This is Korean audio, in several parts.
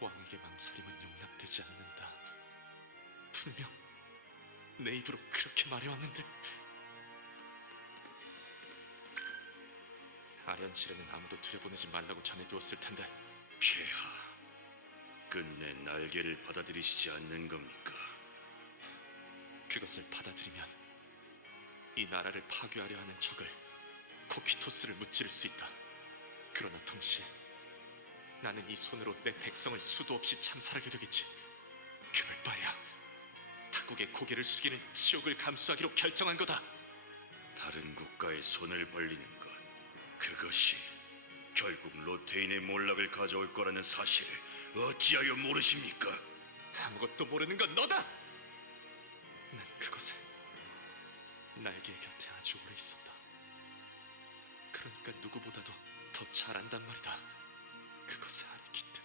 왕에게 망설임은 용납되지 않는다. 분명 내 입으로 그렇게 말해왔는데. 아련실에는 아무도 들여보내지 말라고 전해두었을 텐데. 폐하, 끝내 날개를 받아들이시지 않는 겁니까? 그것을 받아들이면 이 나라를 파괴하려 하는 적을, 코키토스를 무찌를 수 있다. 그러나 동시에 나는 이 손으로 내 백성을 수도 없이 참살하게 되겠지. 그럴 바에야 타국의 고개를 숙이는 치욕을 감수하기로 결정한 거다. 다른 국가의 손을 벌리는 것, 그것이 결국 로테인의 몰락을 가져올 거라는 사실을 어찌하여 모르십니까? 아무것도 모르는 건 너다! 난 그곳에 날개의 곁에 아주 오래 있었다. 그러니까 누구보다도 더 잘 안단 말이다. 그것에 알이 깃든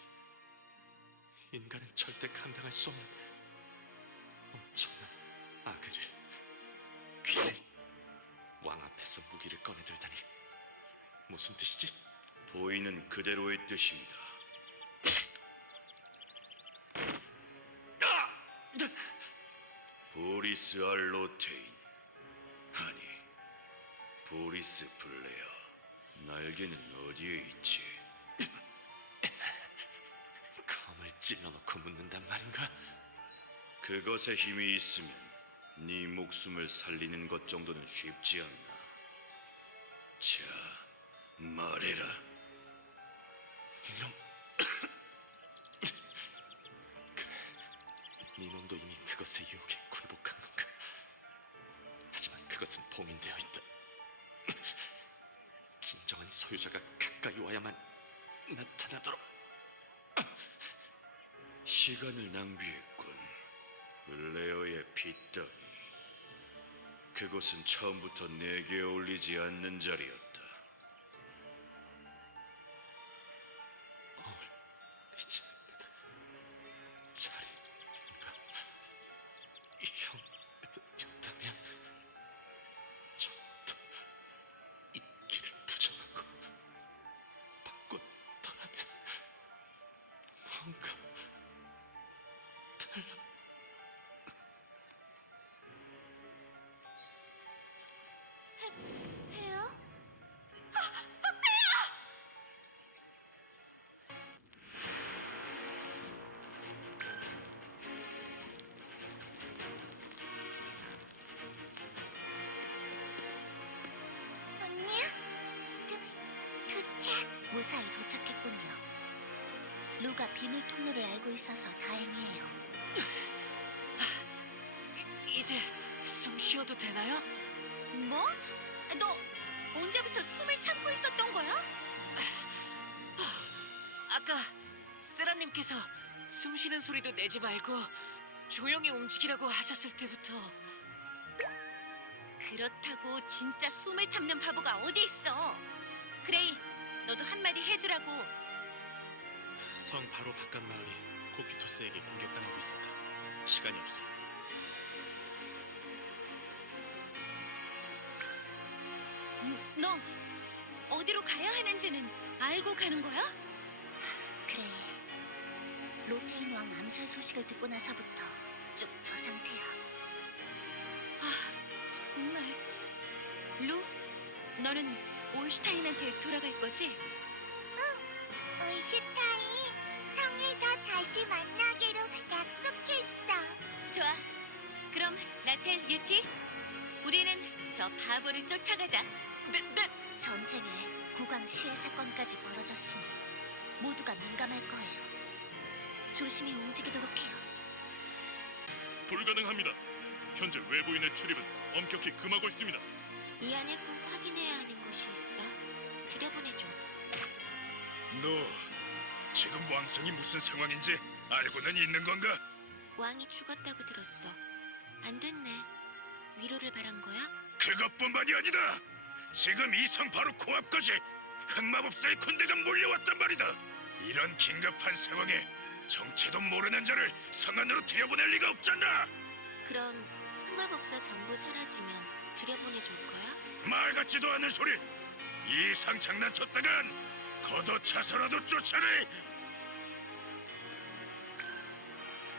인간은 절대 감당할 수 없는 엄청난 악의를, 귀인 왕 앞에서 무기를 꺼내들다니 무슨 뜻이지? 보이는 그대로의 뜻입니다. 보리스 알 로테인, 아니 보리스 블레어, 날개는 어디에 있지? 검을 찔러놓고 묻는단 말인가? 그것에 힘이 있으면 네 목숨을 살리는 것 정도는 쉽지 않나. 자, 말해라. 이놈. 그래, 네 놈도 이미 그것의 유혹에 굴복한 건가? 하지만 그것은 봉인되어 있다. 진정한 소유자가 가까이 와야만 나타나도록. 시간을 낭비했군. 블레어의 핏덩이. 그곳은 처음부터 내게 어울리지 않는 자리였다. 어울리지 않는 자리인가? 형이었다면 처음부터 이 길을 부정하고 바꿔 떠나면 뭔가 달라. 해요? 언니야? 그 차 무사히 도착했군요. 루가 비밀 통로를 알고 있어서 다행이에요. 이제 숨 쉬어도 되나요? 뭐? 너 언제부터 숨을 참고 있었던 거야? 아까 쓰라님께서 숨 쉬는 소리도 내지 말고 조용히 움직이라고 하셨을 때부터. 그렇다고 진짜 숨을 참는 바보가 어디 있어? 그레이, 너도 한마디 해주라고. 성 바로 바깥 마을이 코키토스에게 공격당하고 있었다. 시간이 없어. 너 어디로 가야 하는지는 알고 가는 거야? 그래. 로테인 왕 암살 소식을 듣고 나서부터 쭉 저 상태야. 아, 정말. 루, 너는 올슈타인한테 돌아갈 거지? 응, 올슈타인 성에서 다시 만나기로 약속했어. 좋아. 그럼 라텔, 유티, 우리는 저 바보를 쫓아가자. 네. 전쟁에 국왕 시해 사건까지 벌어졌으니 모두가 민감할 거예요. 조심히 움직이도록 해요. 불가능합니다. 현재 외부인의 출입은 엄격히 금하고 있습니다. 이 안에 꼭 확인해야 하는 것이 있어. 들여보내줘. 너 지금 왕성이 무슨 상황인지 알고는 있는 건가? 왕이 죽었다고 들었어. 안 됐네. 위로를 바란 거야? 그것뿐만이 아니다. 지금 이 성 바로 코앞까지 흑마법사의 군대가 몰려왔단 말이다. 이런 긴급한 상황에 정체도 모르는 자를 성 안으로 들여보낼 리가 없잖아. 그럼 흑마법사 전부 사라지면 들여보내줄 거야? 말 같지도 않은 소리. 이상 장난쳤다간 걷어차서라도 쫓아내.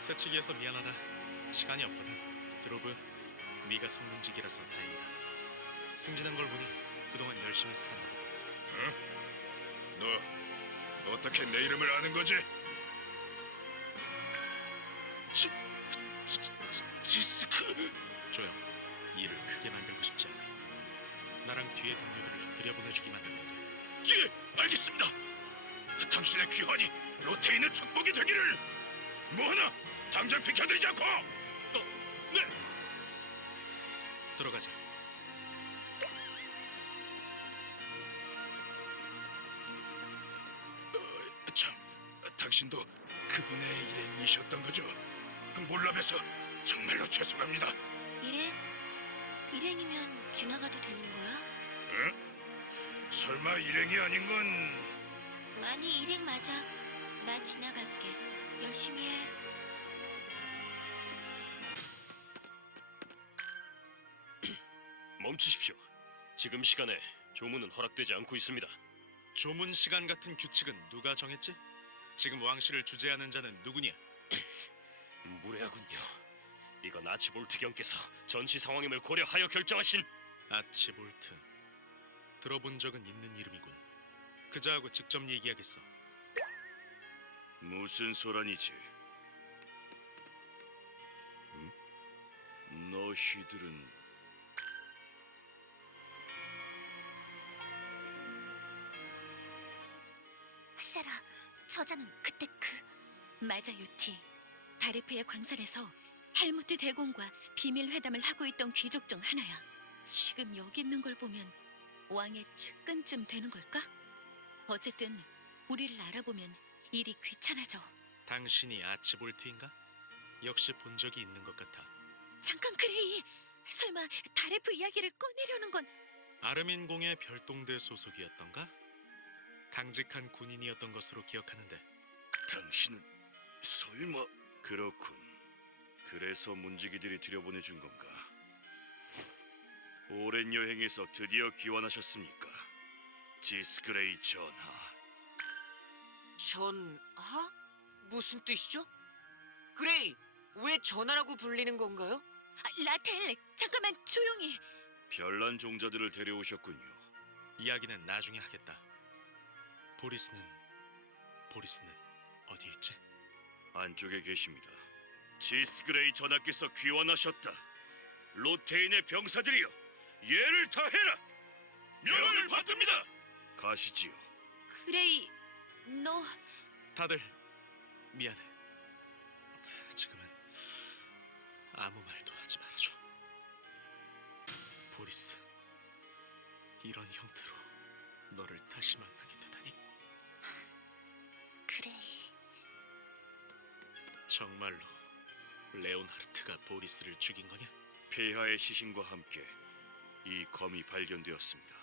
새치기해서 미안하다. 시간이 없거든. 드로브, 네가 성문직이라서 다행이다. 승진한 걸 보니 그동안 열심히 살았나 보다. 너 어떻게 내 이름을 아는 거지? 지스크. 조용. 일을 크게 만들고 싶지 않아. 나랑 뒤에 동료들을 들여보내주기만 하면 돼. 예, 알겠습니다. 당신의 귀환이 로테인의 축복이 되기를. 뭐 하나 당장 비켜드리지 않고. 네. 들어가자. 참, 당신도 그분의 일행이셨던 거죠? 몰라 봬서 정말로 죄송합니다. 일행이면 지나가도 되는 거야? 응? 설마 일행이 아닌 건... 많이 일행 맞아. 나 지나갈게. 열심히 해. 멈추십시오. 지금 시간에 조문은 허락되지 않고 있습니다. 조문 시간 같은 규칙은 누가 정했지? 지금 왕실을 주재하는 자는 누구냐? 무례하군요. 이건 아치볼트 경께서 전시 상황임을 고려하여 결정하신. 아치볼트. 들어본 적은 있는 이름이군. 그자하고 직접 얘기하겠어. 무슨 소란이지? 너희들은... 세라, 저자는 그때 맞아, 유티. 다레페의 광산에서 헬무트 대공과 비밀 회담을 하고 있던 귀족 중 하나야. 지금 여기 있는 걸 보면 왕의 측근쯤 되는 걸까? 어쨌든 우리를 알아보면 일이 귀찮아져. 당신이 아치볼트인가? 역시 본 적이 있는 것 같아. 잠깐, 그레이. 설마 다레프 이야기를 꺼내려는 건... 아르민공의 별동대 소속이었던가? 강직한 군인이었던 것으로 기억하는데. 당신은 설마... 그렇군. 그래서 문지기들이 들여보내준 건가? 오랜 여행에서 드디어 귀환하셨습니까? 지스그레이 전하. 전하? 무슨 뜻이죠? 그레이, 왜 전하라고 불리는 건가요? 라텔, 잠깐만 조용히. 별난 종자들을 데려오셨군요. 이야기는 나중에 하겠다. 보리스는 어디 있지? 안쪽에 계십니다. 지스그레이 전하께서 귀환하셨다. 로테인의 병사들이여, 예를 다해라. 명을 받듭니다. 가시지요. 그레이, 너... 다들 미안해. 지금은 아무 말도 하지 말아줘. 보리스, 이런 형태로 너를 다시 만나게 되다니. 그레이... 정말로 레온하르트가 보리스를 죽인 거냐? 폐하의 시신과 함께 이 검이 발견되었습니다.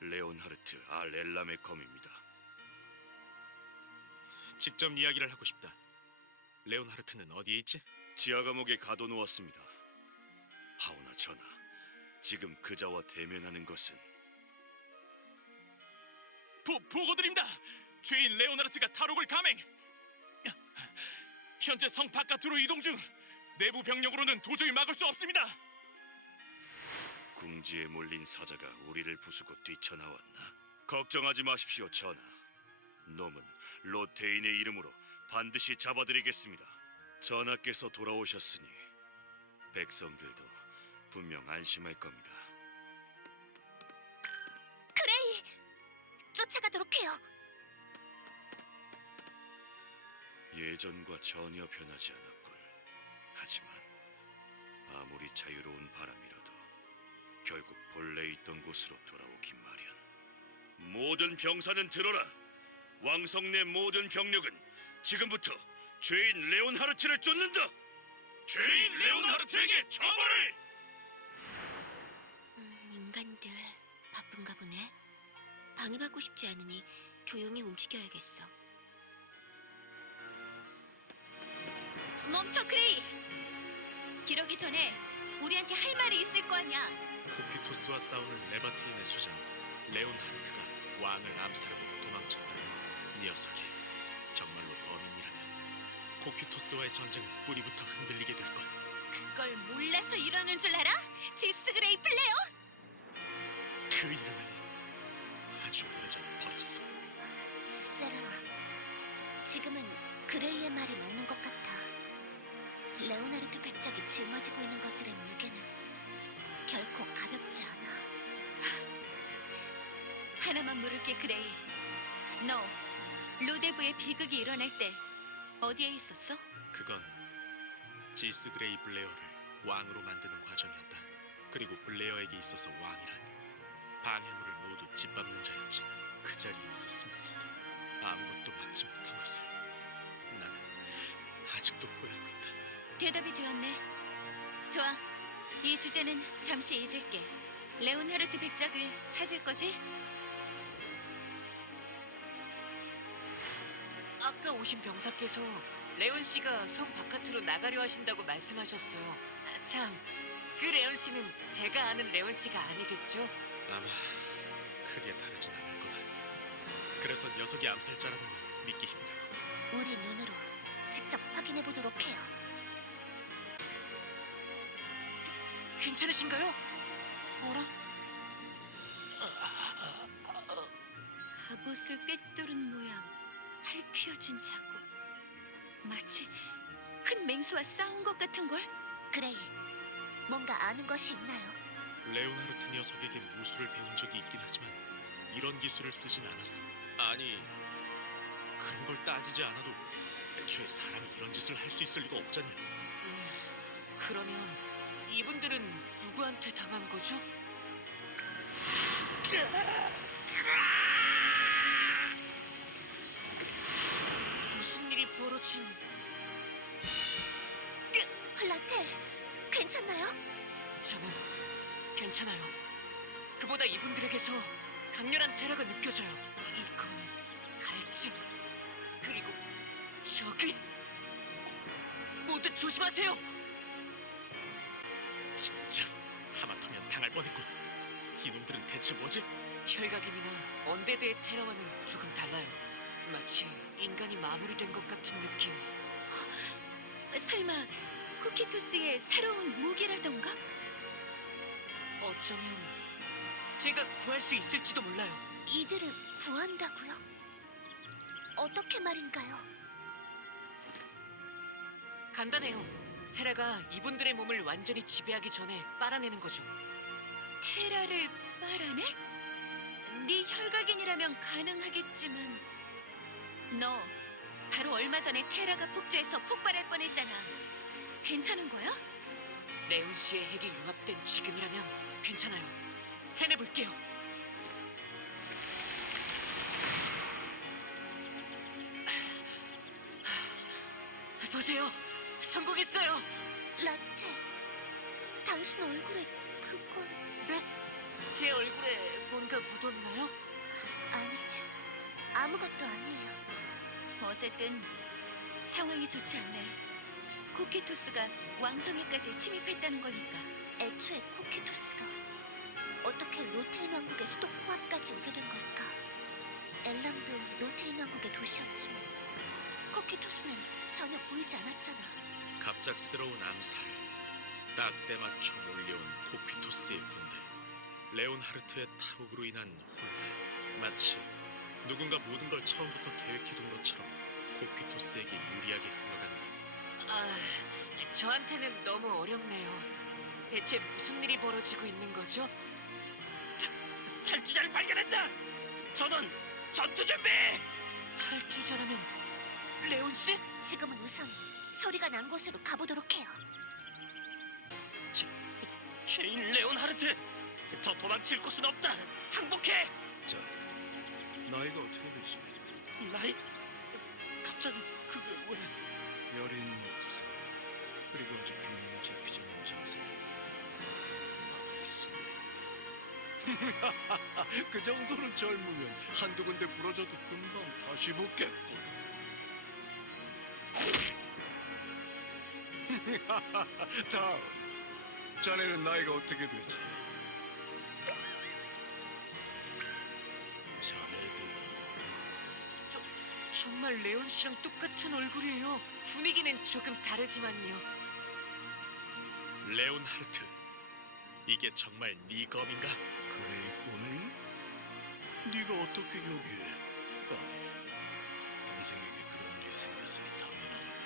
레온하르트 알엘람의 검입니다. 직접 이야기를 하고 싶다. 레온하르트는 어디에 있지? 지하 감옥에 가둬놓았습니다. 하오나 전하, 지금 그자와 대면하는 것은... 보고드립니다. 죄인 레오나르트가 탈옥을 감행. 현재 성 바깥으로 이동 중. 내부 병력으로는 도저히 막을 수 없습니다. 궁지에 몰린 사자가 우리를 부수고 뛰쳐나왔나? 걱정하지 마십시오, 전하. 놈은 로테인의 이름으로 반드시 잡아드리겠습니다. 전하께서 돌아오셨으니 백성들도 분명 안심할 겁니다. 그레이! 쫓아가도록 해요. 예전과 전혀 변하지 않았군. 하지만 아무리 자유로운 바람이라도 결국 본래 있던 곳으로 돌아오긴 마련. 모든 병사는 들어라. 왕성 내 모든 병력은 지금부터 죄인 레온하르트를 쫓는다. 죄인 레온하르트에게 처벌을! 인간들 바쁜가 보네. 방해받고 싶지 않으니 조용히 움직여야겠어. 멈춰, 그레이! 이러기 전에 우리한테 할 말이 있을 거 아니야. 코퀴토스와 싸우는 레바테인의 수장 레온하르트가 왕을 암살하고 도망쳤다. 녀석이 정말로 범인이라면 코퀴토스와의 전쟁은 뿌리부터 흔들리게 될 거야. 그걸 몰라서 이러는 줄 알아? 지스그레이 플레어? 그 이름은 아주 오래전에 버렸어. 세라, 지금은 그레이의 말이 맞는 것 같아. 레오나르트 백작이 짊어지고 있는 것들의 무게는 결코 가볍지 않아. 하나만 물을게, 그레이. 너 로데브의 비극이 일어날 때 어디에 있었어? 그건 지스 그레이 블레어를 왕으로 만드는 과정이었다. 그리고 블레어에게 있어서 왕이란 방해물을 모두 짓밟는 자였지. 그 자리에 있었으면서도 아무것도 막지 못한 것을 나는 아직도 후회하고 있다. 대답이 되었네. 좋아. 이 주제는 잠시 잊을게. 레온하르트 백작을 찾을 거지? 아까 오신 병사께서 레온 씨가 성 바깥으로 나가려 하신다고 말씀하셨어요. 아, 참, 그 레온 씨는 제가 아는 레온 씨가 아니겠죠? 아마 크게 다르진 않을 거다. 그래서 녀석이 암살자라는 건 믿기 힘들고. 우리 눈으로 직접 확인해 보도록 해요. 괜찮으신가요? 어라? 갑옷을 꿰뚫은 모양, 핥히어진 자국. 마치 큰 맹수와 싸운 것 같은걸? 그레이, 뭔가 아는 것이 있나요? 레오나르트 녀석에게 무술을 배운 적이 있긴 하지만 이런 기술을 쓰진 않았어. 아니, 그런 걸 따지지 않아도 애초에 사람이 이런 짓을 할 수 있을 리가 없잖냐. 그러면 이분들은 누구한테 당한 거죠? 무슨 일이 벌어진... 라텔, 괜찮나요? 저는 괜찮아요. 그보다 이분들에게서 강렬한 테러가 느껴져요. 이건 갈증, 그리고 저기... 모두 조심하세요! 진짜 하마터면 당할 뻔했군. 이놈들은 대체 뭐지? 혈각임이나 언데드의 테러와는 조금 달라요. 마치 인간이 마무리된 것 같은 느낌. 설마 쿠키토스의 새로운 무기라던가? 어쩌면 제가 구할 수 있을지도 몰라요. 이들을 구한다고요? 어떻게 말인가요? 간단해요. 테라가 이분들의 몸을 완전히 지배하기 전에 빨아내는 거죠. 테라를 빨아내? 네 혈각인이라면 가능하겠지만 너 바로 얼마 전에 테라가 폭주해서 폭발할 뻔했잖아. 괜찮은 거야? 레온 씨의 핵이 융합된 지금이라면 괜찮아요. 해내볼게요. 보세요. 성공했어요. 라텔, 당신 얼굴에 그건... 네? 제 얼굴에 뭔가 묻었나요? 아니, 아무것도 아니에요. 어쨌든 상황이 좋지 않네. 쿠키토스가 왕성에까지 침입했다는 거니까. 애초에 코키토스가 어떻게 로테인 왕국의 수도 코앞까지 오게 된 걸까? 엘람도 로테인 왕국의 도시였지만 코키토스는 전혀 보이지 않았잖아. 갑작스러운 암살, 딱 때맞춰 몰려온 코퀴토스의 군대, 레온하르트의 탈옥으로 인한 혼란. 마치 누군가 모든 걸 처음부터 계획해둔 것처럼 코퀴토스에게 유리하게 흘러가는 것. 아, 저한테는 너무 어렵네요. 대체 무슨 일이 벌어지고 있는 거죠? 탈주자를 발견했다. 전원 전투 준비. 탈주자라면 레온 씨? 지금은 우선 소리가 난 곳으로 가보도록 해요. 죄인 레온하르트, 더 도망칠 곳은 없다. 항복해. 자, 나이가 어떻게 되지? 나이? 갑자기 그게 왜? 여린 목사, 그리고 아직 균형이 잡히지 않은 자세가 남아있습니다. 그 정도로 젊으면 한두 군데 부러져도 금방 다시 붙겠군. 다음, 자네는 나이가 어떻게 되지? 자네들은 정말 레온 씨랑 똑같은 얼굴이에요. 분위기는 조금 다르지만요. 레온하르트, 이게 정말 네 검인가? 그레이 꼬맹이? 네가 어떻게 여기에? 아니, 동생에게 그런 일이 생겼으니 당연한가.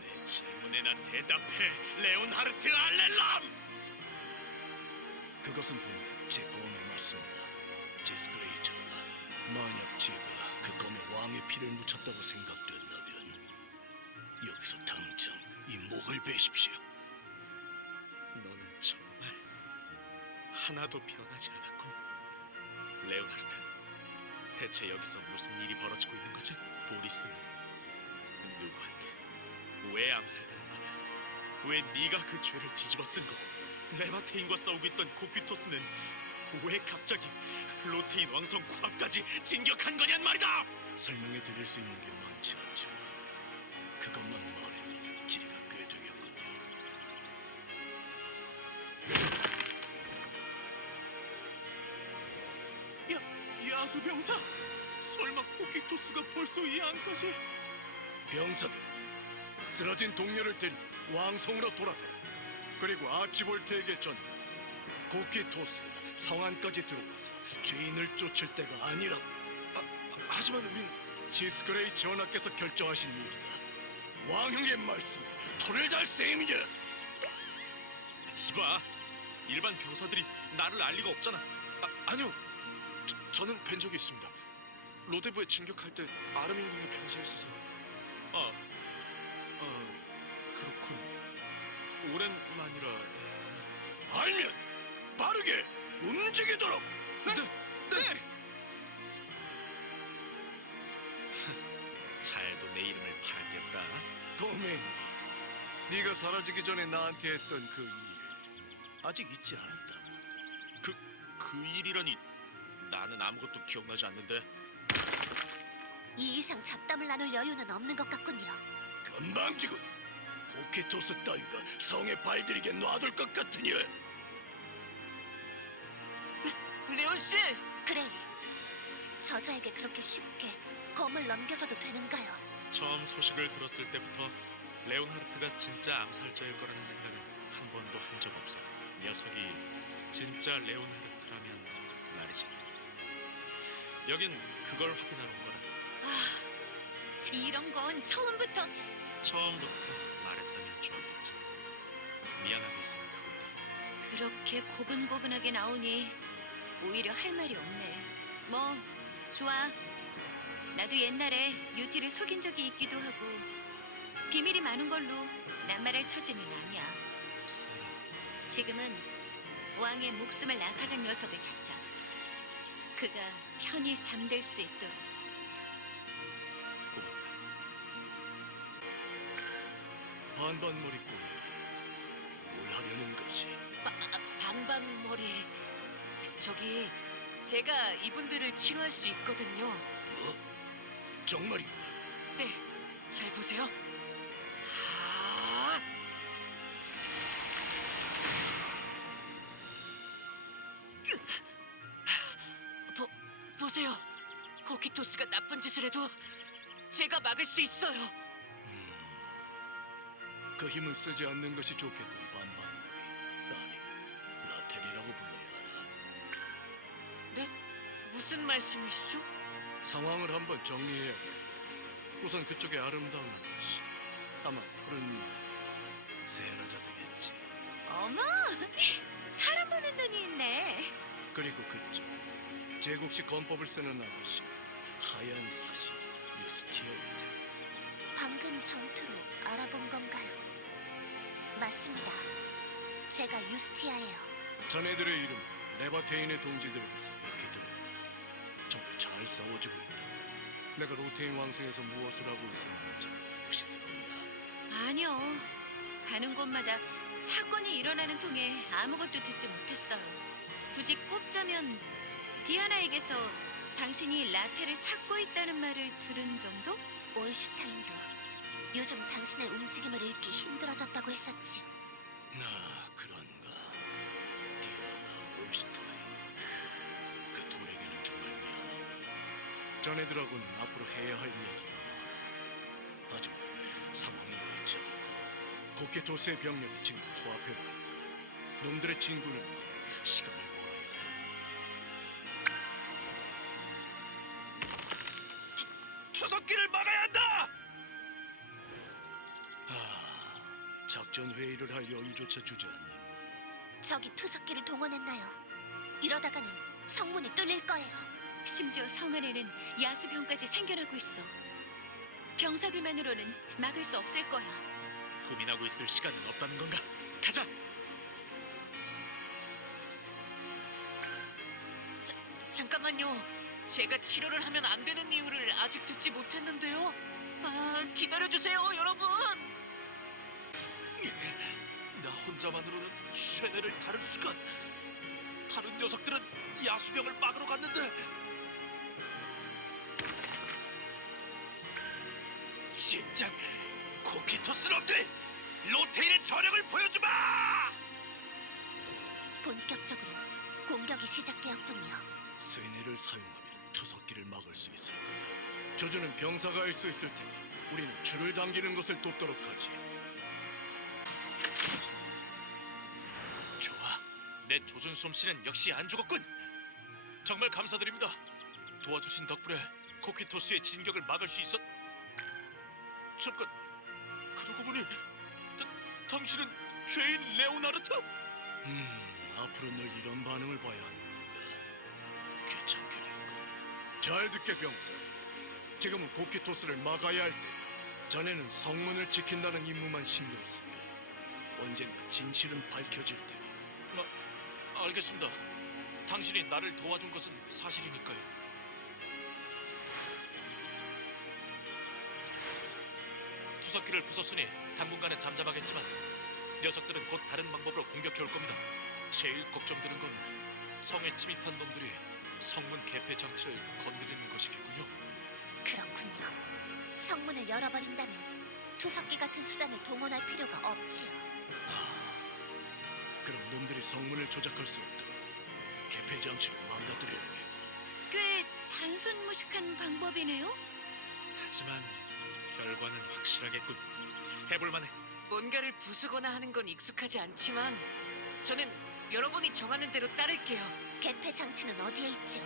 내 질문에 난 대답해, 레온하르트 알렐람! 그것은 분명 제 검이 맞습니다. 지스그레이 전하, 만약 제가 그 검에 왕의 피를 묻혔다고 생각된다면 여기서 당장 이 목을 베십시오. 너는 정말 하나도 변하지 않았군. 레오나르트, 대체 여기서 무슨 일이 벌어지고 있는 거지? 보리스는 누구한테 왜 암살당한 거냐? 왜 네가 그 죄를 뒤집어 쓴 거? 레바테인과 싸우고 있던 코퀴토스는 왜 갑자기 로테인 왕성 코앞까지 진격한 거냔 말이다! 설명해 드릴 수 있는 게 많지 않지만 그것만 말해도 길이가 꽤 되겠군요. 야수병사! 설마 코퀴토스가 벌써 이 안까지? 병사들, 쓰러진 동료를 데리고 왕성으로 돌아가라. 그리고 아치볼트에게 전하라. 코키토스가 성안까지 들어와서 죄인을 쫓을 때가 아니라고. 하지만 우린 지스그레이 전하께서 결정하신 일이다. 왕형의 말씀에 토를 달 셈이냐? 이봐, 일반 병사들이 나를 알 리가 없잖아. 아니요. 저는 뵌 적이 있습니다. 로데브에 진격할 때 아르민궁의 병사였어서. 그렇군. 오랜만이라. 알면 빠르게 움직이도록. 네. 잘도 내 이름을 팔았겠다. 꼬맹이, 네가 사라지기 전에 나한테 했던 그 일 아직 잊지 않았다고. 그 일이라니, 나는 아무것도 기억나지 않는데. 이 이상 잡담을 나눌 여유는 없는 것 같군요. 건방지군. 코키토스 따위가 성에 발들이게 놔둘 것 같으냐? 레온 씨! 그레이, 저자에게 그렇게 쉽게 검을 넘겨줘도 되는가요? 처음 소식을 들었을 때부터 레온하르트가 진짜 암살자일 거라는 생각은 한 번도 한 적 없어. 녀석이 진짜 레온하르트라면 말이지. 여긴 그걸 확인하러 온 거다. 이런 건 처음부터 처음부터 말했다면 좋았겠지. 미안하게 생각하고 있다. 그렇게 고분고분하게 나오니 오히려 할 말이 없네. 뭐 좋아. 나도 옛날에 유티를 속인 적이 있기도 하고 비밀이 많은 걸로 낱말할 처지는 아니야. 세라, 지금은 왕의 목숨을 앗아간 녀석을 찾자. 그가 편히 잠들 수 있도록. 고맙다. 반반머리 꼬맹이, 뭘 하려는 것이? 반반머리. 저기 제가 이분들을 치료할 수 있거든요. 뭐? 정말인가? 네, 잘 보세요. 보세요. 코키토스가 나쁜 짓을 해도 제가 막을 수 있어요. 그 힘을 쓰지 않는 것이 좋겠군. 반반머리. 아니, 라텔이라고 불러야 하나? 네? 무슨 말씀이시죠? 상황을 한번 정리해야겠네. 우선 그쪽의 아름다운 아가씨, 아마 푸른 나이 세라자 되겠지. 어머, 사람 보는 눈이 있네. 그리고 그쪽 제국식 건법을 쓰는 아가씨는 하얀 사신 유스티아일 테고. 방금 전투로 알아본 건가요? 맞습니다. 제가 유스티아예요. 자네들의 이름은 레바테인의 동지들에게서 익히 들었네. 정말 잘 싸워주고 있다고. 내가 로테인 왕성에서 무엇을 하고 있었는지 혹시 들었나? 아니요. 가는 곳마다 사건이 일어나는 통에 아무것도 듣지 못했어요. 굳이 꼽자면 디아나에게서 당신이 라테를 찾고 있다는 말을 들은 정도? 올슈타인도 요즘 당신의 움직임을 읽기 힘들어졌다고 했었지. 그런가. 디아나, 올스타인. 그 둘에게는 정말 미안하군. 자네들하고는 앞으로 해야 할 이야기가 많아. 하지만 상황이 여의치 않다. 코키토스의 병력이 지금 코앞에 와 있다. 놈들의 진군을 막고 시간을 벌어야 해. 투석기를 막아야 한다. 작전 회의를 할 여유조차 주지 않는. 저기 투석기를 동원했나요? 이러다가는 성문이 뚫릴 거예요. 심지어 성 안에는 야수병까지 생겨나고 있어. 병사들만으로는 막을 수 없을 거야. 고민하고 있을 시간은 없다는 건가? 가자! 잠깐만요. 제가 치료를 하면 안 되는 이유를 아직 듣지 못했는데요. 기다려주세요, 여러분. 나 혼자만으로는 쉐네를 다룰 수가. 다른 녀석들은 야수병을 막으러 갔는데. 진작 코키토스 놈들 로테인의 저력을 보여주마. 본격적으로 공격이 시작되었군요. 쇠뇌를 사용하면 투석기를 막을 수 있을 거다. 저주는 병사가 할 수 있을 테니 우리는 줄을 당기는 것을 돕도록 하지. 좋아. 내 조준 솜씨는 역시 안 죽었군. 정말 감사드립니다. 도와주신 덕분에 코키토스의 진격을 막을 수 있었. 잠깐. 그러고 보니 당신은 죄인 레오나르트? 앞으로 늘 이런 반응을 봐야 하는 건가. 귀찮게 됐군. 잘 듣게 병사. 지금은 코키토스를 막아야 할 때야. 자네는 성문을 지킨다는 임무만 신경 쓰게. 언젠가 진실은 밝혀질 테니. 알겠습니다. 당신이 나를 도와준 것은 사실이니까요. 투석기를 부쉈으니 당분간은 잠잠하겠지만 녀석들은 곧 다른 방법으로 공격해 올 겁니다. 제일 걱정되는 건 성에 침입한 놈들이 성문 개폐 장치를 건드리는 것이겠군요. 그렇군요. 성문을 열어버린다면 투석기 같은 수단을 동원할 필요가 없지요. 그럼 놈들이 성문을 조작할 수 없도록 개폐 장치를 망가뜨려야겠고. 꽤 단순무식한 방법이네요. 하지만 결과는 확실하겠군. 해볼만해. 뭔가를 부수거나 하는 건 익숙하지 않지만 저는 여러분이 정하는 대로 따를게요. 개폐 장치는 어디에 있지요?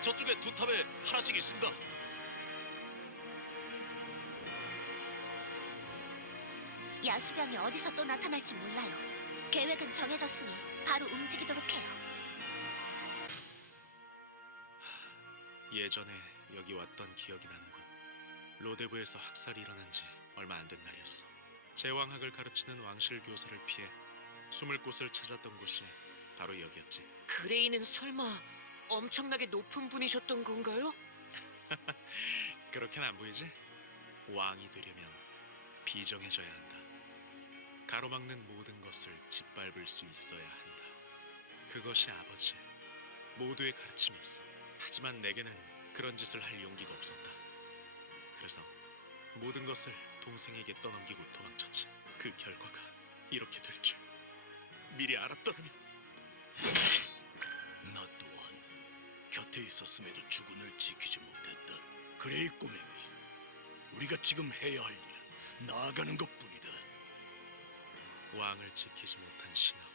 저쪽에 두 탑에 하나씩 있습니다. 야수병이 어디서 또 나타날지 몰라요. 계획은 정해졌으니 바로 움직이도록 해요. 예전에 여기 왔던 기억이 나는군. 로데부에서 학살이 일어난 지 얼마 안 된 날이었어. 제왕학을 가르치는 왕실 교사를 피해 숨을 곳을 찾았던 곳이 바로 여기였지. 그레이는 설마 엄청나게 높은 분이셨던 건가요? 그렇게는 안 보이지? 왕이 되려면 비정해져야 한다. 가로막는 모든 것을 짓밟을 수 있어야 한다. 그것이 아버지 모두의 가르침이었어. 하지만 내게는 그런 짓을 할 용기가 없었다. 그래서 모든 것을 동생에게 떠넘기고 도망쳤지. 그 결과가 이렇게 될 줄 미리 알았더라면. 나 또한 곁에 있었음에도 주군을 지키지 못했다. 그레이 꼬맹이, 우리가 지금 해야 할 일은 나아가는 것뿐이다. 왕을 지키지 못한 신하와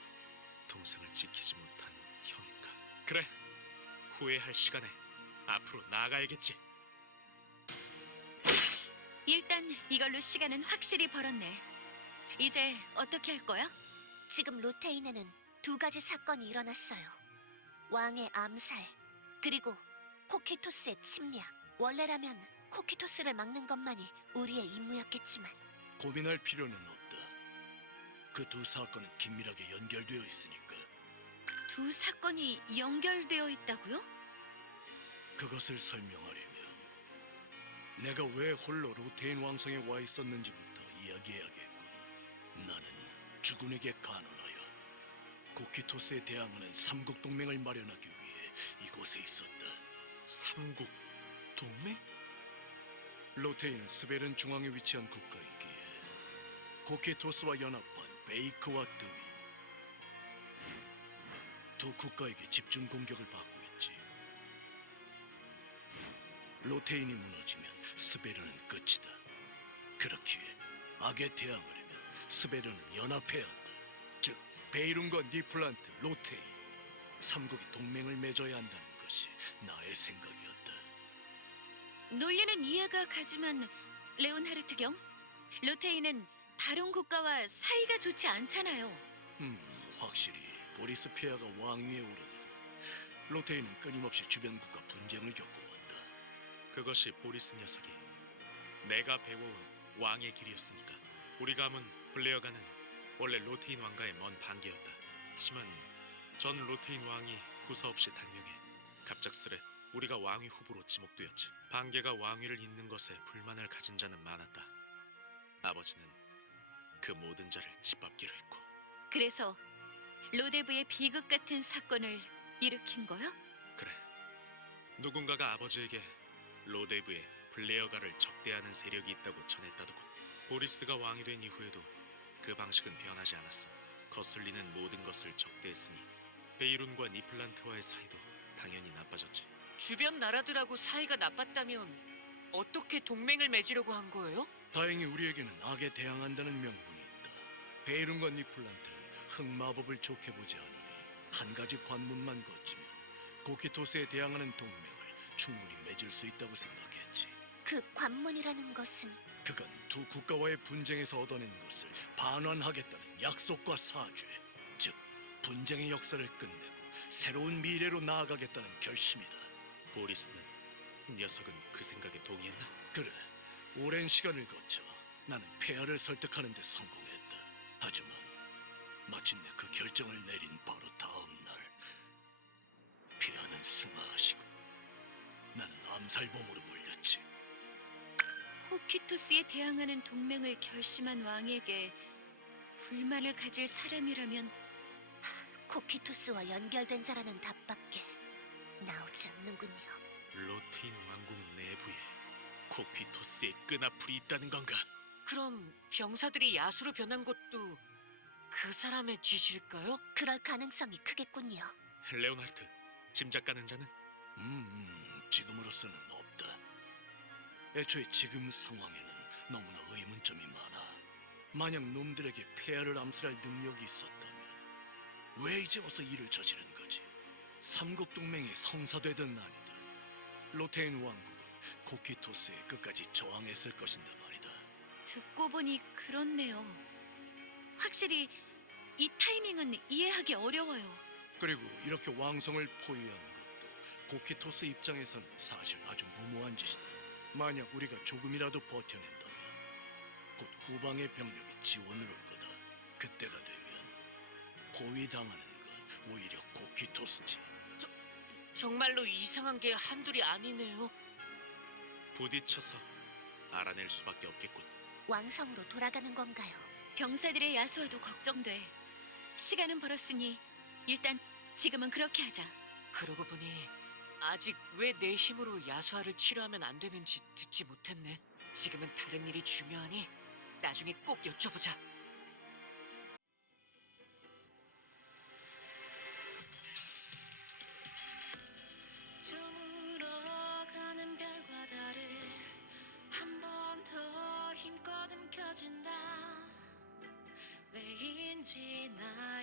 동생을 지키지 못한 형인가. 그래, 후회할 시간에 앞으로 나아가야겠지. 일단 이걸로 시간은 확실히 벌었네. 이제 어떻게 할 거야? 지금 로테인에는 두 가지 사건이 일어났어요. 왕의 암살, 그리고 코키토스의 침략. 원래라면 코키토스를 막는 것만이 우리의 임무였겠지만 고민할 필요는 없다. 그 두 사건은 긴밀하게 연결되어 있으니까. 두 사건이 연결되어 있다고요? 그것을 설명하려면 내가 왜 홀로 로테인 왕성에 와 있었는지부터 이야기해야겠군. 나는 주군에게 간언하여 코키토스에 대항하는 삼국 동맹을 마련하기 위해 이곳에 있었다. 삼국 동맹? 로테인은 스베른 중앙에 위치한 국가이기에 코키토스와 연합한 베이크와 드윈, 두 국가에게 집중 공격을 받고 있지. 로테인이 무너지면 스베르는 끝이다. 그렇기에 악에 대항하려면 스베르는 연합해야 한다. 즉 베이룬과 니플란트, 로테인 삼국이 동맹을 맺어야 한다는 것이 나의 생각이었다. 논리는 이해가 가지만 레온하르트 경, 로테인은 다른 국가와 사이가 좋지 않잖아요. 확실히 보리스 폐하가 왕위에 오른 후 로테인은 끊임없이 주변 국가 분쟁을 겪어왔다. 그것이 보리스 녀석이 내가 배워온 왕의 길이었으니까. 우리 가문 블레어가는 원래 로테인 왕가의 먼 반계였다. 하지만 전 로테인 왕이 후사 없이 단명해 갑작스레 우리가 왕위 후보로 지목되었지. 반계가 왕위를 잇는 것에 불만을 가진 자는 많았다. 아버지는 그 모든 자를 짓밟기로 했고. 그래서 로데브의 비극 같은 사건을 일으킨 거야? 그래. 누군가가 아버지에게 로데브에 블레어가를 적대하는 세력이 있다고 전했다더군. 보리스가 왕이 된 이후에도 그 방식은 변하지 않았어. 거슬리는 모든 것을 적대했으니 베이룬과 니플란트와의 사이도 당연히 나빠졌지. 주변 나라들하고 사이가 나빴다면 어떻게 동맹을 맺으려고 한 거예요? 다행히 우리에게는 악에 대항한다는 명분이 있다. 베이룬과 니플란트는 흑마법을 좋게 보지 않으니 한 가지 관문만 거치면 고키토스에 대항하는 동맹을 충분히 맺을 수 있다고 생각했지. 그 관문이라는 것은 그건 두 국가와의 분쟁에서 얻어낸 것을 반환하겠다는 약속과 사죄, 즉 분쟁의 역사를 끝내고 새로운 미래로 나아가겠다는 결심이다. 보리스는 녀석은 그 생각에 동의했나? 그래, 오랜 시간을 거쳐 나는 폐하를 설득하는 데 성공했다. 하지만 마침내 그 결정을 내린 바로 다음 날 폐하는 승하하시고 나는 암살범으로 몰렸지. 코키토스에 대항하는 동맹을 결심한 왕에게 불만을 가질 사람이라면 코키토스와 연결된 자라는 답밖에 나오지 않는군요. 로테인 왕국 내부에 코퀴토스의 끈앞풀이 있다는 건가? 그럼 병사들이 야수로 변한 것도 그 사람의 지시일까요? 그럴 가능성이 크겠군요. 레오나르트, 짐작 가는 자는? 지금으로서는 없다. 애초에 지금 상황에는 너무나 의문점이 많아. 만약 놈들에게 폐하를 암살할 능력이 있었다면 왜 이제 와서 일을 저지른 거지? 삼국 동맹이 성사되든 아니든 로테인 왕국은 코키토스에 끝까지 저항했을 것인데 말이다. 듣고 보니 그렇네요. 확실히 이 타이밍은 이해하기 어려워요. 그리고 이렇게 왕성을 포위하는 것도 코키토스 입장에서는 사실 아주 무모한 짓이다. 만약 우리가 조금이라도 버텨낸다면 곧 후방의 병력이 지원을 올 거다. 그때가 되면 포위당하는 건 오히려 코키토스지. 정말로 이상한 게 한둘이 아니네요. 부딪혀서 알아낼 수밖에 없겠군. 왕성으로 돌아가는 건가요? 병사들의 야수와도 걱정돼. 시간은 벌었으니 일단 지금은 그렇게 하자. 그러고 보니 아직 왜 내 힘으로 야수아를 치료하면 안 되는지 듣지 못했네. 지금은 다른 일이 중요하니 나중에 꼭 여쭤보자. 저물어가는 별과 달을 한 번 더 힘껏 움켜쥔다. 왜인지 나